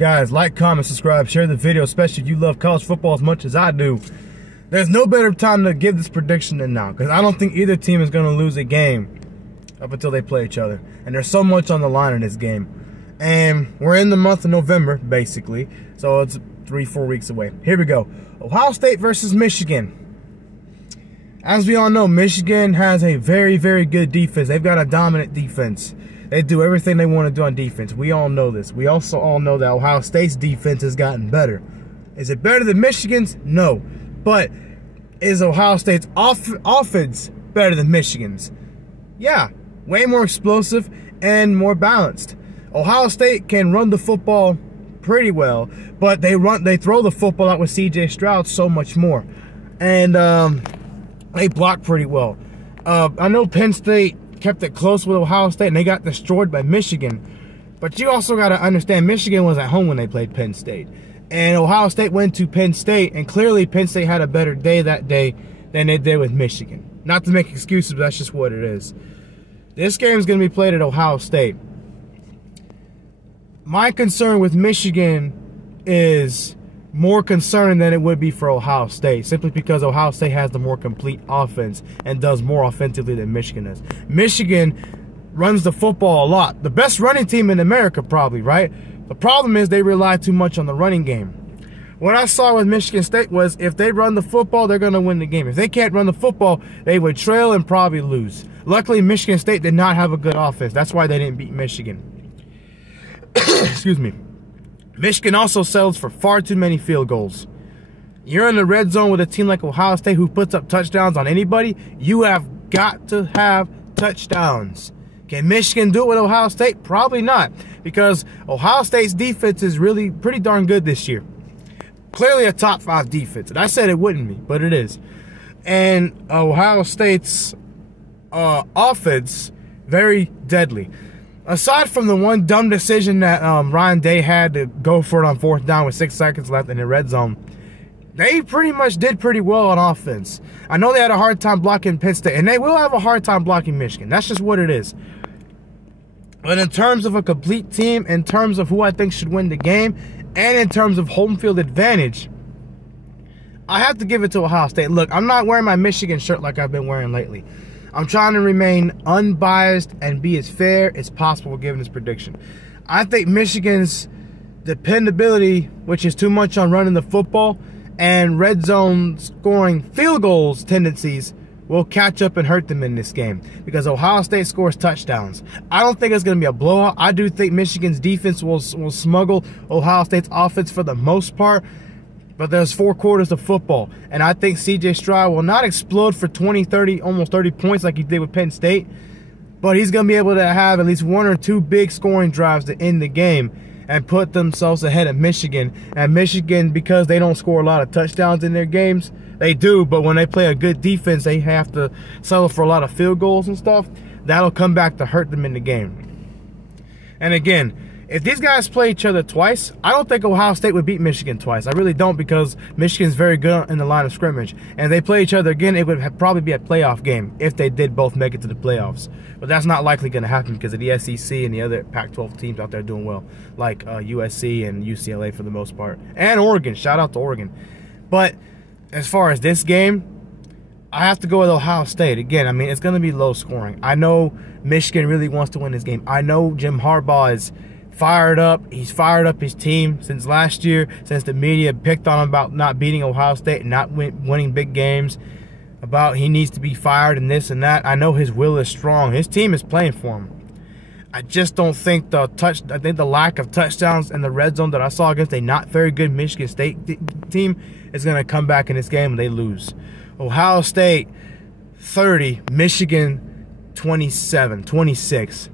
Guys, like, comment, subscribe, share the video, especially if you love college football as much as I do. There's no better time to give this prediction than now, because I don't think either team is going to lose a game up until they play each other. And there's so much on the line in this game. And we're in the month of November, basically, so it's 3-4 weeks away. Here we go. Ohio State versus Michigan. As we all know, Michigan has a very, very good defense. They've got a dominant defense. They do everything they want to do on defense. We all know this. We also all know that Ohio State's defense has gotten better. Is it better than Michigan's? No. But is Ohio State's offense better than Michigan's? Yeah. Way more explosive and more balanced. Ohio State can run the football pretty well, but they throw the football out with C.J. Stroud so much more. And they block pretty well. I know Penn State kept it close with Ohio State, and they got destroyed by Michigan. But you also got to understand, Michigan was at home when they played Penn State. And Ohio State went to Penn State, and clearly Penn State had a better day that day than they did with Michigan. Not to make excuses, but that's just what it is. This game is going to be played at Ohio State. My concern with Michigan is more concerning than it would be for Ohio State, simply because Ohio State has the more complete offense and does more offensively than Michigan does. Michigan runs the football a lot. The best running team in America, probably, right? The problem is they rely too much on the running game. What I saw with Michigan State was if they run the football, they're going to win the game. If they can't run the football, they would trail and probably lose. Luckily, Michigan State did not have a good offense. That's why they didn't beat Michigan. Excuse me. Michigan also settles for far too many field goals. You're in the red zone with a team like Ohio State who puts up touchdowns on anybody. You have got to have touchdowns. Can Michigan do it with Ohio State? Probably not, because Ohio State's defense is really pretty darn good this year. Clearly a top 5 defense. And I said it wouldn't be, but it is. And Ohio State's offense, very deadly. Aside from the one dumb decision that Ryan Day had to go for it on 4th down with 6 seconds left in the red zone, they pretty much did pretty well on offense. I know they had a hard time blocking Penn State, and they will have a hard time blocking Michigan. That's just what it is. But in terms of a complete team, in terms of who I think should win the game, and in terms of home field advantage, I have to give it to Ohio State. Look, I'm not wearing my Michigan shirt like I've been wearing lately. I'm trying to remain unbiased and be as fair as possible given this prediction. I think Michigan's dependability, which is too much on running the football, and red zone scoring field goals tendencies will catch up and hurt them in this game, because Ohio State scores touchdowns. I don't think it's going to be a blowout. I do think Michigan's defense will smuggle Ohio State's offense for the most part. But there's 4 quarters of football. And I think C.J. Stroud will not explode for 20, 30, almost 30 points like he did with Penn State. But he's going to be able to have at least 1 or 2 big scoring drives to end the game and put themselves ahead of Michigan. And Michigan, because they don't score a lot of touchdowns in their games, they do. But when they play a good defense, they have to settle for a lot of field goals and stuff. That'll come back to hurt them in the game. And again, if these guys play each other twice, I don't think Ohio State would beat Michigan twice. I really don't, because Michigan's very good in the line of scrimmage. And if they play each other again, it would probably be a playoff game if they did both make it to the playoffs. But that's not likely going to happen because of the SEC and the other Pac-12 teams out there doing well, like USC and UCLA for the most part. And Oregon. Shout out to Oregon. But as far as this game, I have to go with Ohio State. Again, I mean, it's going to be low scoring. I know Michigan really wants to win this game. I know Jim Harbaugh is fired up. He's fired up his team since last year, since the media picked on him about not beating Ohio State and not winning big games, about he needs to be fired and this and that. I know his will is strong. His team is playing for him. I just don't think the lack of touchdowns in the red zone that I saw against a not very good Michigan State team is going to come back in this game and they lose. Ohio State 30, Michigan 26.